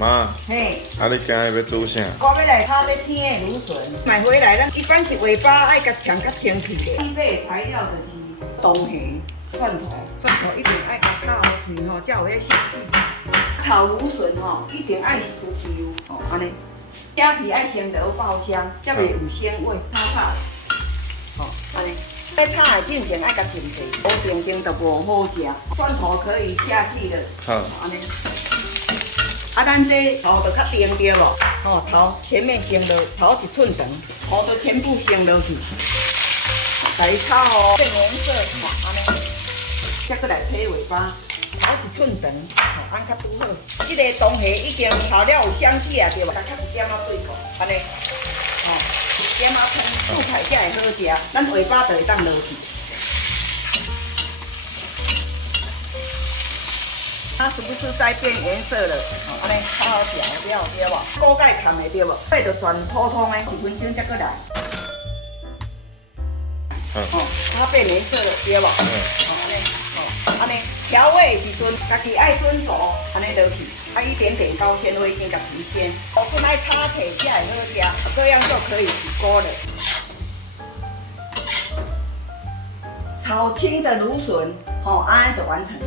妈，嘿，啊你今日要煮啥？我要来炒要青的芦笋，买回来咱一般是尾巴爱甲枪甲清去的。必备的材料就是冬虾、蒜头一定爱甲炒好脆吼，才有迄香气。炒芦笋吼，一定爱是有油吼，安尼。虾皮爱先得爆香，才袂有鲜味，炒吼，安尼。在炒的进前爱甲浸下，无定定就无好食。蒜头可以下去了，好，安尼。啊，咱这头就较定着咯，吼头前面先落头一寸长，头就全部先落去，来炒哦，变红色，吼安尼，再过来洗尾巴，头一寸长，吼安较拄好。这个冬虾已经炒了有香气啊，对吧？加较一点仔水果，安尼，吼一点仔汤，煮开才会好食。咱尾巴就会当落去。它是不是在变颜色了？好，安尼炒好调了，对无？锅盖烫的对无？这就全普通的，1分钟才过来。哦，它变颜色了，对无？好，安尼，哦，安尼调味的时阵，家己爱准熟，安尼落去，啊一点点高纤维先甲提鲜，芦笋爱炒脆才会好食，这样就可以起锅了。炒青的芦笋，安尼就完成了。